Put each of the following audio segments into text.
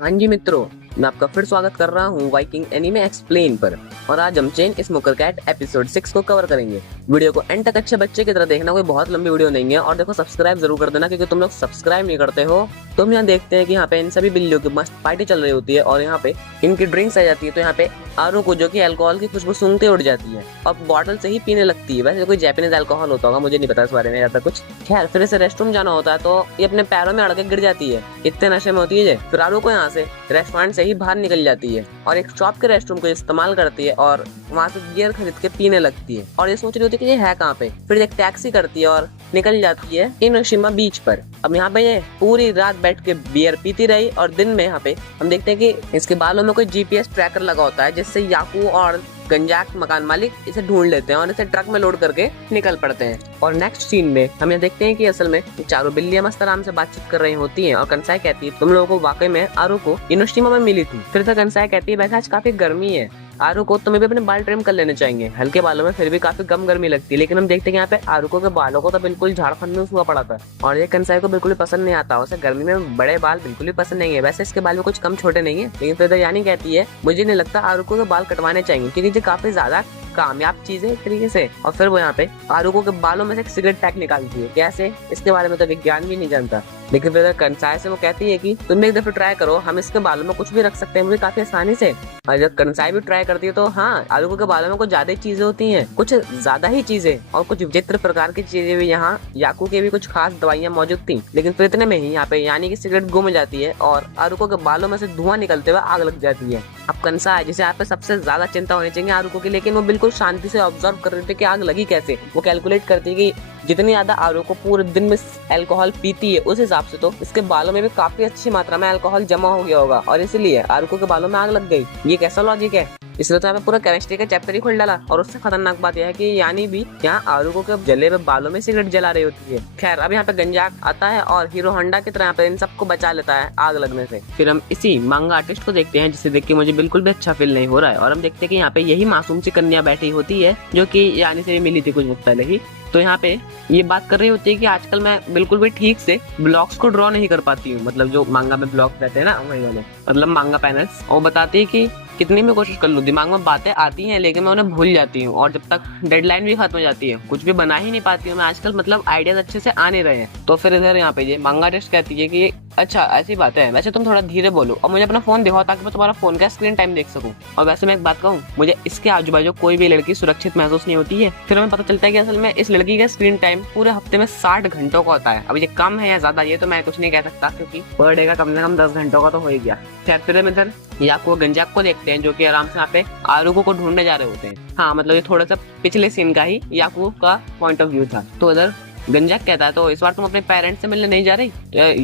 हाँ जी मित्रों, मैं आपका फिर स्वागत कर रहा हूँ वाइकिंग एनीमे एक्सप्लेन पर। और आज हम चेन स्मोकर कैट एपिसोड 6 को कवर करेंगे। वीडियो को एंड तक अच्छे बच्चे की तरह देखना, कोई बहुत लंबी वीडियो नहीं है। और देखो सब्सक्राइब जरूर कर देना, क्योंकि तुम लोग सब्सक्राइब नहीं करते हो। तो हम यहाँ देखते हैं कि यहाँ पे इन सभी बिल्लियों की मस्त पार्टी चल रही होती है और यहाँ पे इनकी ड्रिंक्स आ जाती है। तो यहाँ पे आरू को, जो कि अल्कोहल की खुशबू सूंघते उड़ जाती है और बॉटल से ही पीने लगती है। वैसे कोई जापानीज अल्कोहल होता होगा, मुझे नहीं पता इस बारे में ज्यादा कुछ। खैर फिर इसे रेस्टरूम जाना होता है तो ये अपने पैरों में अड़ के गिर जाती है। इतने नशे में होती है। फिर आरू को यहाँ से रेस्टोरेंट से ही बाहर निकल जाती है और एक शॉप के रेस्टरूम को इस्तेमाल करती है और वहाँ से बियर खरीद के पीने लगती है। और ये सोच रही होती है कि ये है कहाँ पे। फिर एक टैक्सी करती है और निकल जाती है इनोशिमा बीच पर। अब यहाँ पे ये पूरी रात बैठ के बियर पीती रही और दिन में यहाँ पे हम देखते हैं कि इसके बालों में कोई जीपीएस ट्रैकर लगा होता है, जिससे याकू और गंजाक मकान मालिक इसे ढूंढ लेते हैं और इसे ट्रक में लोड करके निकल पड़ते हैं। और नेक्स्ट सीन में हम ये देखते हैं कि असल में चारों बिल्लियां मस्त आराम से बातचीत कर रही होती हैं और कंसाई कहती है, तुम लोगों को वाकई में आरू को इनोशिमा में मिली थी। फिर तो कंसाई कहती है, वैसे आज काफी गर्मी है आरू को, तुम्हें भी अपने बाल ट्रिम कर लेने चाहिए। हल्के बालों में फिर भी काफी कम गर्मी लगती है। लेकिन हम देखते हैं कि यहाँ पे आरुको के बालों को तो बिल्कुल झाड़खंड में हुआ पड़ा था और ये कंसाई को बिल्कुल भी पसंद नहीं आता। उसे गर्मी में बड़े बाल बिल्कुल भी पसंद नहीं है। वैसे इसके बाल भी कुछ कम छोटे नहीं है, लेकिन फिर यानी कहती है, मुझे नहीं लगता आरुको के बाल कटवाने चाहिए, क्योंकि ये काफी ज्यादा कामयाब चीज है एक तरीके से। और फिर वो यहाँ पे आरुको के बालों में से एक सिगरेट पैक निकालती है। कैसे, इसके बारे में तो विज्ञान भी नहीं जानता। लेकिन फिर कंसाई से वो कहती है कि तुम एक दफे ट्राई करो, हम इसके बालों में कुछ भी रख सकते हैं मुझे काफी आसानी से। और जब कंसाई भी ट्राई करती है तो हाँ, आरुको के बालों में कुछ ज्यादा ही चीजें होती हैं, कुछ ज्यादा ही चीजें और कुछ विचित्र प्रकार की चीजें भी। यहाँ याकू के भी कुछ खास दवाइयां मौजूद थी। लेकिन फिर इतने में ही यहाँ पे यानी कि सिगरेट गुम जाती है और आरुको के बालों में से धुआं निकलते हुए आग लग जाती है। अब कंसाई, जिसे यहाँ पे सबसे ज्यादा चिंता होनी चाहिए आरुको की, लेकिन वो बिल्कुल शांति से ऑब्जर्व कर रहे थे कि आग लगी कैसे। वो कैलकुलेट करती है कि जितनी ज्यादा आरुको पूरे दिन में अल्कोहल पीती है, उस हिसाब से तो इसके बालों में भी काफी अच्छी मात्रा में अल्कोहल जमा हो गया होगा और इसलिए आरुको के बालों में आग लग गई। ये कैसा लॉजिक है? इसलिए तो हमें पूरा केमिस्ट्री का चैप्टर ही खोल डाला। और उससे खतरनाक बात यह है कि यानी भी यहाँ आरुको के जले हुए बालों में सिगरेट जला रही होती है। खैर अब यहाँ पे गंजाक आता है और हीरो होंडा की तरह यहाँ पे इन सबको बचा लेता है आग लगने से। फिर हम इसी मांगा आर्टिस्ट को देखते हैं, जिसे देख के मुझे बिल्कुल भी अच्छा फील नहीं हो रहा है। और हम देखते हैं कि यहाँ पे यही मासूम सी कन्या बैठी होती है, जो कि यानी से मिली थी कुछ वक्त पहले ही। तो यहाँ पे ये बात कर रही होती है कि आजकल मैं बिल्कुल भी ठीक से ब्लॉक्स को ड्रॉ नहीं कर पाती हूँ, मतलब जो मांगा में ब्लॉक रहते हैं ना वही वाले, मतलब मांगा पैनल्स। और बताती है कि कितनी भी कोशिश कर लूं, दिमाग में बातें आती हैं लेकिन मैं उन्हें भूल जाती हूँ और जब तक डेडलाइन भी खत्म हो जाती है कुछ भी बना ही नहीं पाती हूँ मैं आजकल, मतलब आइडियाज अच्छे से आ नहीं रहे हैं। तो फिर इधर यहाँ पे ये मांगा आर्टिस्ट कहती है कि अच्छा ऐसी बात है, वैसे तुम थोड़ा धीरे बोलो और मुझे अपना फोन दिखाओ ताकि मैं तुम्हारा फोन का स्क्रीन टाइम देख सकूं। और वैसे मैं एक बात कहूँ, मुझे इसके आजू बाजू कोई भी लड़की सुरक्षित महसूस नहीं होती है। फिर हमें पता चलता है कि असल में इस लड़की का स्क्रीन टाइम पूरे हफ्ते में 60 घंटों का होता है। अब ये कम है या ज्यादा ये तो मैं कुछ नहीं कह सकता, क्योंकि पर डे का कम से कम 10 घंटों का तो हो ही गया। फिर हम इधर याकू गंजाक को देखते हैं, जो कि आराम से यहाँ पे आरुको को ढूंढने जा रहे होते हैं। हाँ मतलब ये थोड़ा सा पिछले सीन का ही याकू का पॉइंट ऑफ व्यू था। तो इधर गंजाक कहता है, तो इस बार तुम अपने पेरेंट्स से मिलने नहीं जा रही?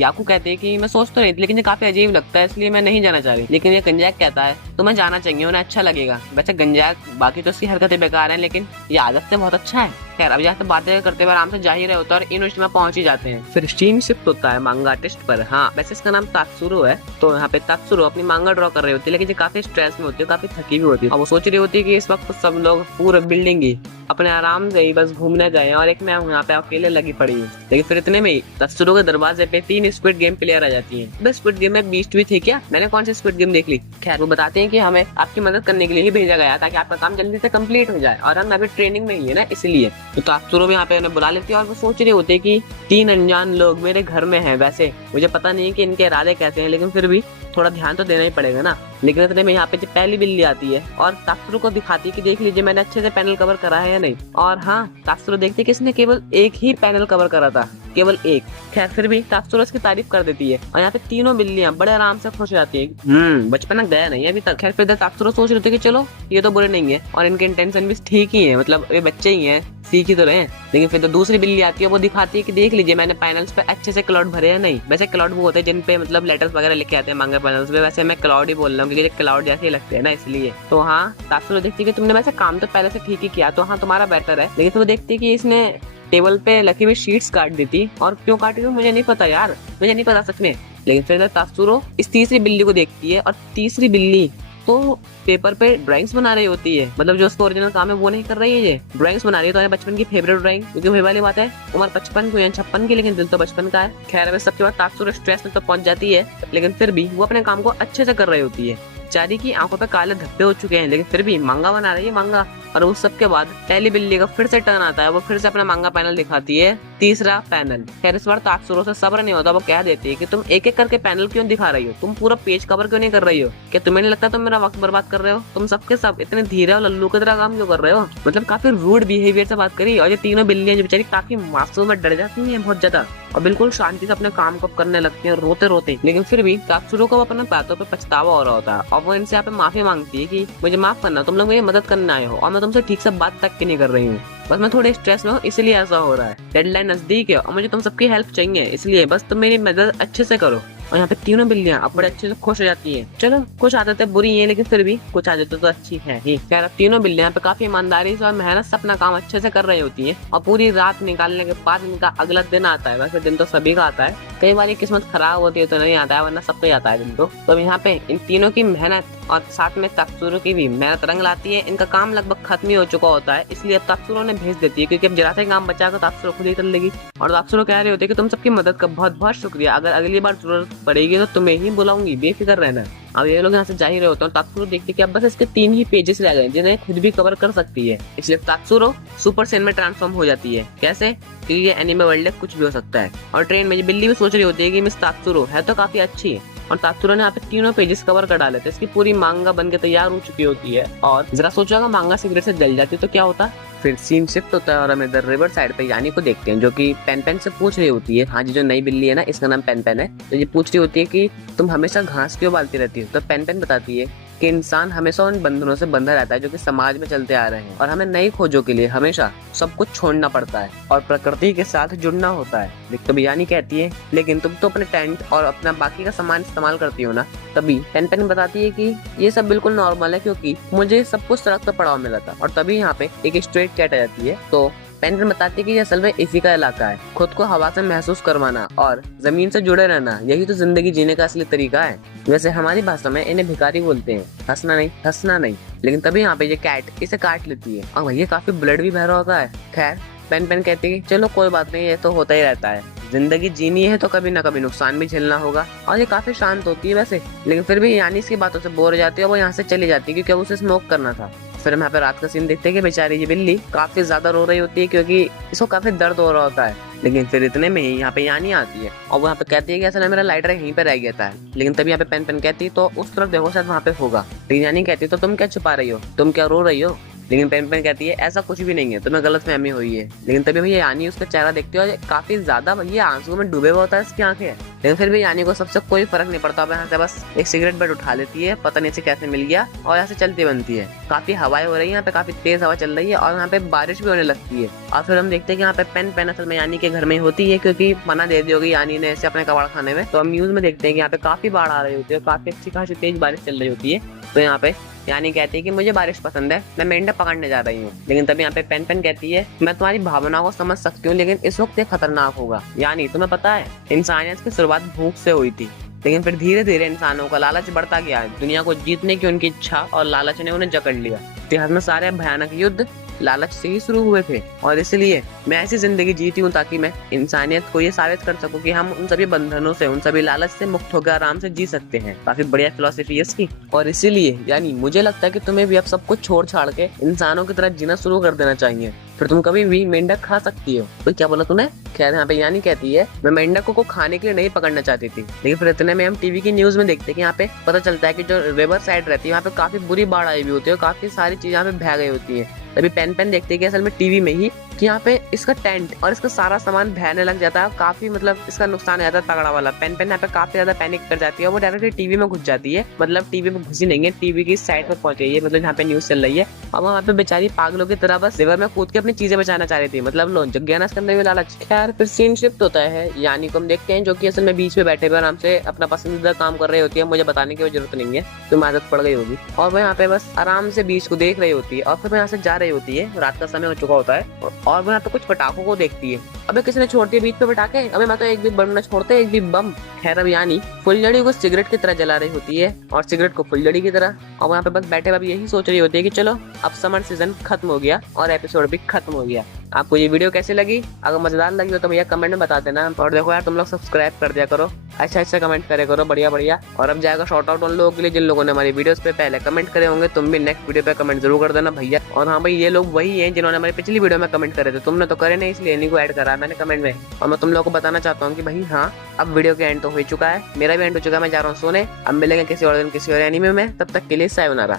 याकू कहते हैं कि मैं सोच तो रही थी, लेकिन ये काफी अजीब लगता है इसलिए मैं नहीं जाना चाह रही। लेकिन ये गंजाक कहता है तुम्हें जाना चाहिए, उन्हें अच्छा लगेगा। वैसे गंजाक बाकी तो उसकी हरकतें बेकार हैं, लेकिन ये आदत से बहुत अच्छा है। खैर अब यहाँ से बातें करते हुए आराम से जा ही रहे होते हैं और इनोशिमा पहुंच ही जाते हैं। फिर सीन शिफ्ट होता है मांगा आर्टिस्ट पर। हाँ वैसे इसका नाम तात्सुरो है। तो यहाँ पे तात्सुरो अपनी मांगा ड्रॉ कर रही होती है, लेकिन ये काफी स्ट्रेस में होती है, काफी थकी भी होती है। और वो सोच रही होती है कि इस वक्त सब लोग पूरे बिल्डिंग ही अपने आराम से ही बस घूमने गए और एक मैं यहाँ पे अकेले लगी पड़ी हूँ। लेकिन फिर इतने में ही तात्सुरो के दरवाजे पे 3 स्क्विड गेम प्लेयर आ जाती हैं। बस स्क्विड गेम में बीस्ट भी थी क्या? मैंने कौन सी स्क्विड गेम देख ली। खैर वो बताते हैं कि हमें आपकी मदद करने के लिए ही भेजा गया ताकि आपका काम जल्दी से कंप्लीट हो जाए और हम अभी ट्रेनिंग में ही है ना, इसलिए। तो तात्सुरो भी यहाँ पे उन्हें बुला लेती है और वो सोच रहे होते कि 3 अनजान लोग मेरे घर में हैं। वैसे मुझे पता नहीं कि इनके इरादे कैसे हैं, लेकिन फिर भी थोड़ा ध्यान तो देना ही पड़ेगा ना। लेकिन इतने में यहाँ पे जो पहली बिल्ली आती है और तात्सुरो को दिखाती है कि देख लीजिए मैंने अच्छे से पैनल कवर करा है या नहीं। और हाँ तात्सुरो देखती है कि इसने केवल एक ही पैनल कवर करा था, केवल एक। खैर फिर भी तात्सुरो इसकी तारीफ कर देती है और यहाँ पे तीनों बिल्लियां बड़े आराम से खुश हो जाती है। बचपना गया नहीं अभी तक। खैर फिर तात्सुरो सोच रहे थे कि चलो ये तो बुरे नहीं है और इनके इंटेंशन भी ठीक ही है, मतलब ये बच्चे ही हैं, सीख ही तो रहे हैं। लेकिन फिर तो दूसरी बिल्ली आती है, वो दिखाती है कि देख लीजिए मैंने पैनल्स पे अच्छे से क्लाउड भरे हैं नहीं। वैसे क्लाउड वो होते हैं जिन पे मतलब लेटर्स वगैरह लिखे आते हैं मांगा पैनल्स पे, वैसे मैं क्लाउड ही बोल रहा हूँ क्योंकि क्लाउड जैसे ही लगते हैं ना, इसलिए। तो हाँ तात्सुरो देखती है कि तुमने वैसे काम तो पहले से ठीक ही किया, तो हाँ तुम्हारा बेटर है। लेकिन फिर वो देखती है कि इसने टेबल पे लगी हुई शीट्स काट दी थी, और क्यों काटी थी मुझे नहीं पता यार, मुझे नहीं पता सच में। लेकिन फिर तात्सुरो इस तीसरी बिल्ली को देखती है और तीसरी बिल्ली तो पेपर पे ड्राइंग्स बना रही होती है, मतलब जो उसका ओरिजिनल काम है वो नहीं कर रही है, ये ड्राइंग्स बना रही है। तो बचपन की फेवरेट ड्राइंग, क्योंकि वही वाली बात है, उम्र 55 को या 56 की, लेकिन दिल तो बचपन का है। खैर अब सबके बाद तात्सुरो स्ट्रेस में तो पहुंच जाती है, लेकिन फिर भी वो अपने काम को अच्छे से कर रही होती है। बेचारी की आंखों पे काले धब्बे हो चुके हैं, लेकिन फिर भी मांगा बना रही है, मांगा। और उस सब के बाद टेली बिल्ली का फिर से टर्न आता है, वो फिर से अपना मांगा पैनल दिखाती है, तीसरा पैनल। खैर इस बार तात्सुरो से सब्र नहीं होता, वो कह देती है कि तुम एक एक करके पैनल क्यों दिखा रही हो, तुम पूरा पेज कवर क्यों नहीं कर रही हो, क्या तुम्हें नहीं लगता तुम मेरा वक्त बर्बाद कर रहे हो, तुम सबके सब इतने धीरे और लल्लू की तरह काम क्यों कर रहे हो। मतलब काफी रूड बिहेवियर से बात करी। और ये तीनों बिल्लियां जो बेचारी काफी मासूम में डर जाती है बहुत ज्यादा, और बिल्कुल शांति से अपने काम को करने लगती है रोते रोते। लेकिन फिर भी तात्सुरो को अपने बातों पे पछतावा हो रहा होता है, और वो इनसे यहाँ पे माफी मांगती है कि मुझे माफ करना, तुम लोग मेरी मदद करने आए हो और मैं तुमसे ठीक से बात तक की नहीं कर रही हूँ, बस मैं थोड़े स्ट्रेस में हूँ इसलिए ऐसा हो रहा है। डेडलाइन नजदीक है और मुझे तुम सबकी हेल्प चाहिए, इसलिए बस तुम मेरी मदद अच्छे से करो। और यहाँ पे तीनों बिल्लियां अब बड़े अच्छे से खुश हो जाती हैं। चलो कुछ आदतें बुरी हैं, लेकिन फिर भी कुछ आदतें तो अच्छी है ही। खैर अब तीनों बिल्लियां पे काफी ईमानदारी से और मेहनत से अपना काम अच्छे से कर रही होती हैं, और पूरी रात निकालने के बाद इनका अगला दिन आता है। वैसे दिन तो सभी का आता है, कई बार किस्मत खराब होती है तो नहीं आता है, वरना सबको ही आता है दिन तो। अब यहाँ पे इन तीनों की मेहनत और साथ में तात्सुरो की भी मेहनत रंग लाती है। इनका काम लगभग खत्म ही हो चुका होता है, इसलिए अब तात्सुरो ने भेज देती है, क्योंकि अब जरा सा काम बचा कर तात्सुरो खुद ही कर लेगी। और तात्सुरो कह रही होती है कि तुम सबकी मदद का बहुत बहुत शुक्रिया, अगर अगली बार जरूरत पड़ेगी तो तुम्हें ही बुलाऊंगी, बेफिक्र रहना। अब ये लोग यहाँ से जा ही रहे होते हैं, तात्सुरो देखती है कि अब बस इसके 3 ही पेजेस रह गए जिन्हें खुद भी कवर कर सकती है, इसलिए तात्सुरो सुपर सेन में ट्रांसफॉर्म हो जाती है। कैसे? क्योंकि ये एनिमे वर्ल्ड है, कुछ भी हो सकता है। और ट्रेन में ये बिल्ली भी सोच रही होती है कि मिस तात्सुरो है तो काफी अच्छी है, और तात्सुरो ने यहाँ पे तीनों पेजेस कवर कर डाले थे। इसकी पूरी मांगा बन के तैयार हो चुकी होती है, और जरा सोचा मांगा सिगरेट से जल जाती तो क्या होता। फिर सीन शिफ्ट होता है और हम इधर रिवर साइड पे यानी को देखते हैं, जो कि पेन पेन से पूछ रही होती है। हाँ जी, जो नई बिल्ली है ना, इसका नाम पेन पेन है, तो ये पूछ रही होती है कि तुम हमेशा घास क्यों बालती रहती हो। तो पेन पेन बताती है कि इंसान हमेशा उन बंधनों से बंधा रहता है जो कि समाज में चलते आ रहे हैं, और हमें नई खोजों के लिए हमेशा सब कुछ छोड़ना पड़ता है और प्रकृति के साथ जुड़ना होता है। तो यानी कहती है लेकिन तुम तो अपने टेंट और अपना बाकी का सामान इस्तेमाल करती हो ना। तभी पेन पेन बताती है कि ये सब बिल्कुल नॉर्मल है, क्योंकि मुझे सब कुछ सड़क पर पड़ा हुआ मिला था। और तभी यहाँ पे एक स्ट्रेट कैट आ जाती है। तो पेन पेन बताती है कि ये असल में इसी का इलाका है, खुद को हवा से महसूस करवाना और जमीन से जुड़े रहना, यही तो जिंदगी जीने का असली तरीका है। वैसे हमारी भाषा में इन्हें भिखारी बोलते हैं, हंसना नहीं। लेकिन तभी यहाँ पे ये कैट इसे काट लेती है, और भैया काफी ब्लड भी बह रहा होता है। खैर पेन पेन कहती है चलो कोई बात नहीं, ये तो होता ही रहता है, जिंदगी जीनी है तो कभी ना कभी नुकसान भी झेलना होगा। और ये काफी शांत होती है वैसे, लेकिन फिर भी यानी इसकी बातों से बोर हो जाती है, वो यहाँ से चली जाती है क्योंकि अब उसे स्मोक करना था। फिर हम यहाँ पे रात का सीन देखते हैं कि बेचारी ये बिल्ली काफी ज्यादा रो रही होती है, क्योंकि इसको काफी दर्द हो रहा होता है। लेकिन फिर इतने में ही यहाँ पे यानी आती है, और वो यहाँ पे कहती है कि असल में मेरा लाइटर यहीं पे रह गया था। लेकिन तभी यहाँ पे पेन पेन कहती तो उस तरफ देखो शायद वहाँ पे होगा। लेकिन यानी कहती तो तुम क्या छुपा रही हो, तुम क्या रो रही हो। लेकिन पेन पेन कहती है ऐसा कुछ भी नहीं है, तुम्हें गलतफहमी हुई है। लेकिन तभी भैया यानी उसका चेहरा देखती है और काफी ज्यादा भैया आंसू में डूबे हुआ होता है इसकी आंखें। लेकिन फिर भी यानी को सबसे कोई फर्क नहीं पड़ता, यहाँ से बस एक सिगरेट बट उठा लेती है, पता नहीं से कैसे मिल गया, और यहाँ से चलती बनती है। काफी हवाएं हो रही है यहाँ पे, काफी तेज हवा चल रही है, और यहाँ पे बारिश भी होने लगती है। और फिर हम देखते हैं कि यहाँ पे पेन पेन असल में यानी के घर में होती है, क्योंकि मना दे दी होगी यानी ने ऐसे अपने कबाड़ खाने में। तो हम न्यूज में देखते हैं कि यहाँ पे काफी बाढ़ आ रही होती है, काफी अच्छी खासी तेज बारिश चल रही होती है। तो यहाँ पे यानी कहती है कि मुझे बारिश पसंद है, मैं मेंढक पकड़ने जा रही हूँ। लेकिन तभी यहाँ पे पेन पेन कहती है मैं तुम्हारी भावनाओं को समझ सकती हूँ, लेकिन इस वक्त ये खतरनाक होगा। यानी तुम्हें पता है इंसानियत की शुरुआत भूख से हुई थी, लेकिन फिर धीरे धीरे इंसानों का लालच बढ़ता गया है। दुनिया को जीतने की उनकी इच्छा और लालच ने उन्हें जकड़ लिया। इतिहास में सारे भयानक युद्ध लालच से ही शुरू हुए थे, और इसलिए मैं ऐसी जिंदगी जीती हूँ ताकि मैं इंसानियत को ये साबित कर सकूं कि हम उन सभी बंधनों से, उन सभी लालच से मुक्त होकर आराम से जी सकते हैं। काफी बढ़िया फिलॉसफी है इसकी। और इसीलिए यानी मुझे लगता है कि तुम्हें भी अब सब कुछ छोड़ छाड़ के इंसानों की तरह जीना शुरू कर देना चाहिए, फिर तुम कभी भी मेंढक खा सकती हो। तो क्या बोला तूने? खैर यहाँ पे यानी कहती है मैं मेंढकों को खाने के लिए नहीं पकड़ना चाहती थी। लेकिन फिर इतने में हम टीवी की न्यूज में देखते हैं कि यहाँ पे पता चलता है कि जो रिवर साइड रहती है वहाँ पे काफी बुरी बाढ़ आई हुई होती है, काफी सारी चीजें यहाँ पे बह गई होती है। तभी पेन पेन देखते हैं कि असल में टीवी में ही कि यहाँ पे इसका टेंट और इसका सारा सामान बहने लग जाता है, काफी मतलब इसका नुकसान हो जाता है तगड़ा वाला। पेन पेन यहाँ पे काफी ज्यादा पैनिक कर जाती है, वो डायरेक्टली टीवी में घुस जाती है। मतलब टीवी में घुसी नहीं है, टीवी की साइड में पहुंच गई है, मतलब यहाँ पे न्यूज चल रही है। अब वहाँ पे बेचारी पागलों की तरह बस रिवर में कूद के अपनी चीजें बचाना चाह रही थी, मतलब लो जग गया ना इसके अंदर भी लालच। खैर फिर सीन शिफ्ट होता है, यानी को हम देखते हैं जो कि असल में बीच में बैठे हुए आराम से अपना पसंदीदा काम कर रही होती है। मुझे बताने की जरूरत नहीं है, तुम आदत पड़ गई होगी। और वो यहाँ पे बस आराम से बीच को देख रही होती है, और फिर यहाँ से जा रही होती है, रात का समय हो चुका होता है। और वो यहाँ पे कुछ पटाखों को देखती है। अबे किसने छोड़ दिए बीच पे पटाखे? अबे मैं तो एक भी बम न छोड़ते, एक भी बम। खैर अब यानी फुलझड़ी को सिगरेट की तरह जला रही होती है और सिगरेट को फुलझड़ी की तरह। और वहाँ पे बस बैठे हुए यही सोच रही होती है कि चलो अब समर सीजन खत्म हो गया और एपिसोड भी खत्म हो गया। आपको ये वीडियो कैसी लगी? अगर मजेदार लगी हो तो भैया कमेंट में बता देना। और देखो यार, तुम लोग सब्सक्राइब कर दिया करो, अच्छा कमेंट करे करो, बढ़िया बढ़िया। और अब जाएगा शॉर्ट आउट उन लोगों के लिए जिन लोगों ने हमारी वीडियोस पे पहले कमेंट करे होंगे। तुम भी नेक्स्ट वीडियो पे कमेंट जरूर कर देना भैया। और हाँ भाई, ये लोग वही हैं जिन्होंने हमारी पिछली वीडियो में कमेंट करे थे। तुमने तो करे नहीं, इसलिए इन्हीं को ऐड करा मैंने कमेंट में। और मैं तुम लोगों को बताना चाहता हूँ कि भाई हाँ, अब वीडियो के एंड तो हो चुका है, मेरा भी एंड हो चुका है, मैं जा रहा हूँ सोने। अब मिलेंगे किसी और दिन किसी और एनीमे में, तब तक के लिए सायोनारा।